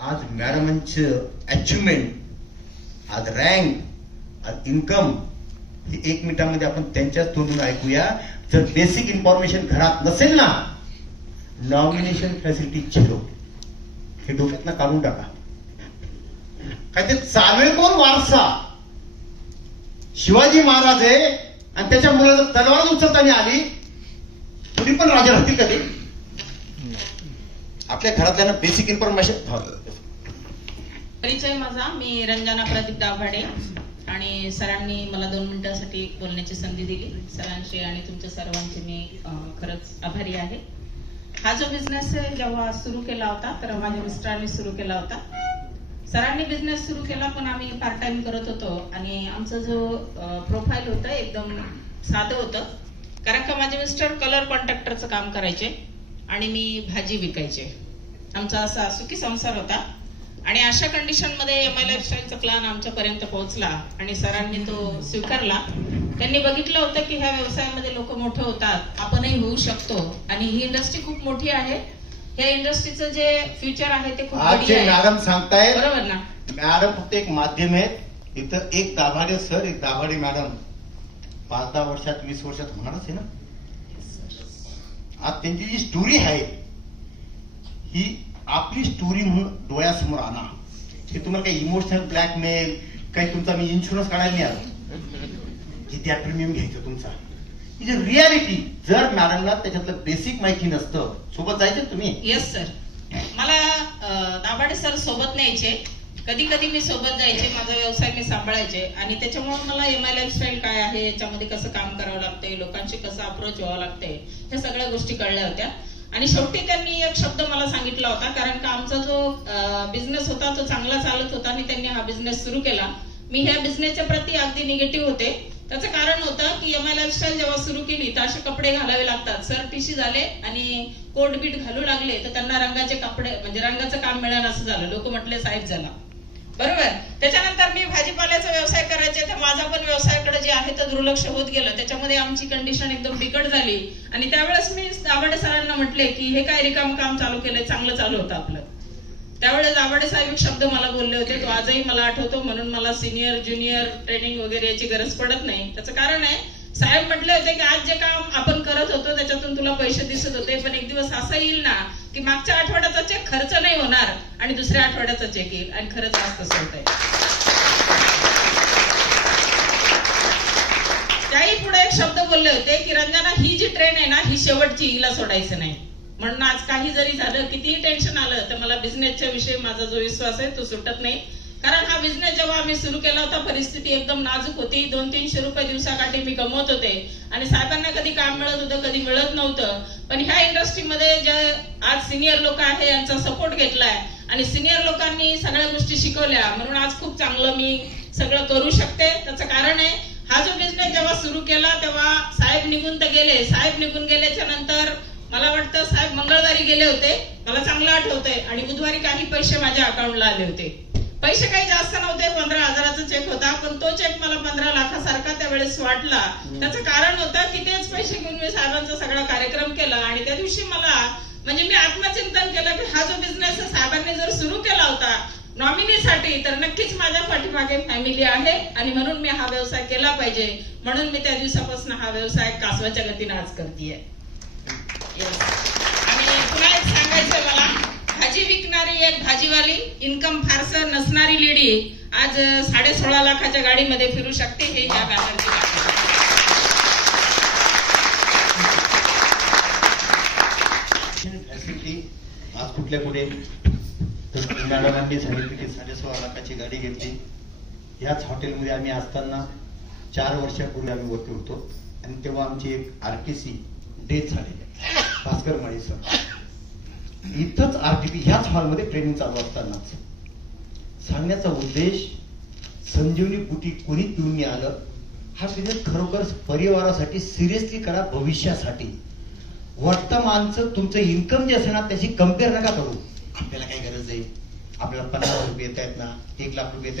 आज मॅडमांचं अचिव्हमेंट, आज रँक, आज इन्कम हे 1 मिनिटामध्ये आपण त्यांच्याच तोंडून ऐकूया. जर बेसिक इन्फॉर्मेशन घरात नसेल ना, नॉमिनेशन फॅसिलिटी झिरो. हे डोक्यातनं काढून टाका. काय ते चालवेल कोण? वारसा. शिवाजी महाराज आहे आणि त्याच्या मुलाला तलवार उचलताना आली, पुढे पण राजा राहतील कधी? आपल्या घरातल्या बेसिक इन्फॉर्मेशन. परिचय माझा, मी रंजना प्रदीप दाभाडे आणि सरांनी मला 2 मिनिटांसाठी बोलण्याची संधी दिली. सरांची आणि तुमच्या सर्वांचे मी खरंच आभारी आहे. हा जो बिझनेस जेव्हा सुरू केला होता तर माझ्या मिस्टरांनी सुरू केला होता. सरांनी बिझनेस सुरू केला पण आम्ही पार्ट टाइम करत होतो आणि आमचा जो प्रोफाईल होतं एकदम साधं होतं. कारण का माझे मिस्टर कलर कॉन्ट्रॅक्टरचं काम करायचे आणि मी भाजी विकायचे. आमचा असा सुखी संसार होता आणि अशा कंडिशन मध्ये MI लाईफस्टाईलचा प्लॅन आमच्यापर्यंत पोहोचला आणि सरांनी तो स्वीकारला. त्यांनी बघितलं होतं की ह्या व्यवसायामध्ये लोक मोठे होतात, आपणही होऊ शकतो आणि ही इंडस्ट्री खूप मोठी आहे. ह्या इंडस्ट्रीचं जे फ्युचर आहे ते खूप आज मॅडम सांगतायत, बरोबर ना? मॅडम फक्त एक माध्यम आहेत. इथं एक दाभाडे सर, एक दाभाडे मॅडम 5-10 वर्षात 20 वर्षात होणारच आहे ना. आज त्यांची जी स्टोरी आहे ही आपली स्टोरी म्हणून डोळ्यासमोर आणा. हे तुम्हाला काही इमोशनल ब्लॅकमेल, काही तुमचा मी इन्शुरन्स काढायला नाही आलो की त्या प्रीमियम घ्यायचं तुमचा. ही रियालिटी. जर मॅडमला त्याच्यातलं बेसिक माहिती नसतं, सोबत जायचं तुम्ही? Yes sir. मला दाभाडे सर सोबत न्यायचे, कधी कधी मी सोबत जायचे. माझा व्यवसाय मी सांभाळायचे आणि त्याच्यामुळे मला MI लाईफस्टाईल काय आहे, याच्यामध्ये कसं काम करावं लागतंय, लोकांशी कसं अप्रोच व्हावं लागतंय, ह्या सगळ्या गोष्टी कळल्या होत्या. आणि शेवटी त्यांनी एक शब्द मला सांगितला होता, कारण का आमचा जो बिझनेस होता तो चांगला चालत होता आणि त्यांनी हा बिझनेस सुरू केला. मी ह्या बिझनेसच्या प्रती अगदी निगेटिव्ह होते. त्याचं कारण होतं की MI लाईफस्टाईल जेव्हा सुरू केली तर असे कपडे घालावे लागतात. सर TC झाले आणि कोट बीट घालू लागले तर त्यांना रंगाचे कपडे म्हणजे रंगाचं काम मिळालं असं झालं. लोक म्हटले साहेब झाला, बरोबर. त्याच्यानंतर मी भाजीपाल्याचा व्यवसाय करायचे तर माझा पण व्यवसायाकडे जे आहे तर दुर्लक्ष होत गेलं. त्याच्यामध्ये आमची कंडिशन एकदम बिकट झाली आणि त्यावेळेस मी दाभाडे सरांना म्हटले की हे काय रिकाम काम चालू केलंय, चांगलं चालू होतं आपलं. त्यावेळेस दाभाडे साहेब एक शब्द मला बोलले होते, तो आजही मला आठवतो. म्हणून मला सिनियर ज्युनियर ट्रेनिंग वगैरे याची गरज पडत नाही. त्याचं कारण आहे, साहेब म्हटले होते की आज जे काम आपण करत होतो त्याच्यातून तुला पैसे दिसत होते, पण एक दिवस असा येईल ना की मागच्या आठवड्याचा चेक खर्च नाही होणार आणि दुसऱ्या आठवड्याचा चेक येईल. आणि खरंच आज तसं होत आहे. त्याही पुढे एक शब्द बोलले होते की रंजना, ही जी ट्रेन आहे ना ही शेवटची, हिला सोडायचं नाही. म्हणून आज काही जरी झालं, कितीही टेन्शन आलं, तर मला बिझनेसच्या विषयी माझा जो विश्वास आहे तो सुटत नाही. कारण हा बिझनेस जेव्हा आम्ही सुरू केला होता परिस्थिती एकदम नाजूक होती. 200-300 रुपये दिवसाकाठी मी कमवत होते आणि साहेबांना कधी काम मिळत होतं, कधी मिळत नव्हतं. पण ह्या इंडस्ट्रीमध्ये जे आज सिनियर लोक आहे यांचा सपोर्ट घेतलाय आणि सिनियर लोकांनी सगळ्या गोष्टी शिकवल्या, म्हणून आज खूप चांगलं मी सगळं करू शकते. त्याचं कारण आहे, हा जो बिझनेस जेव्हा सुरू केला तेव्हा साहेब निघून तर गेले. साहेब निघून गेल्याच्या नंतर मला वाटतं साहेब मंगळवारी गेले होते, मला चांगलं आठवतंय, आणि बुधवारी काही पैसे माझ्या अकाउंटला आले होते. पैसे काही जास्त नव्हते, 15,000चा चेक होता, पण तो चेक मला 15 लाखासारखा त्यावेळेस वाटला. त्याचं कारण होतं की तेच पैसे घेऊन मी साहेबांचा सगळा कार्यक्रम केला आणि त्या दिवशी मला म्हणजे मी आत्मचिंतन केलं की हा जो बिझनेस साहेबांनी जर सुरू केला होता नॉमिनीसाठी तर नक्कीच माझ्या पाठीमागे फॅमिली आहे आणि म्हणून मी हा व्यवसाय केला पाहिजे. म्हणून मी त्या दिवसापासून हा व्यवसाय कासवाच्या गतीने आज करतेय. आणि पुन्हा एक सांगायचं मला, भाजी विकणारी एक भाजीवाली, इन्कम फारसं नसणारी लेडी आज 16.5 लाखाच्या गाडीमध्ये फिरू शकते. हे या बॅनरची फॅसिलिटी. आज कुठल्या कुठे मॅडमांनी सांगितलं की 16.5 लाखाची गाडी घेतली. याच हॉटेलमध्ये आम्ही असताना 4 वर्षापूर्वी आम्ही वरती होतो आणि तेव्हा आमची एक RTC डेथ झाली, भास्कर माळी सर. इथंच RTP ह्याच हॉलमध्ये ट्रेनिंग चालू असतानाच सांगण्याचा उद्देश, संजीवनी बुटी कोणी पिऊन आलं, हा बिझनेस खरोखर परिवारासाठी सिरियसली करा, भविष्यासाठी. वर्तमानचं तुमचं इन्कम जे असेल ना त्याची कम्पेअर नका करू. आपल्याला काय गरज आहे, आपल्याला 50 रुपये येत आहेत ना, 1 लाख रुपये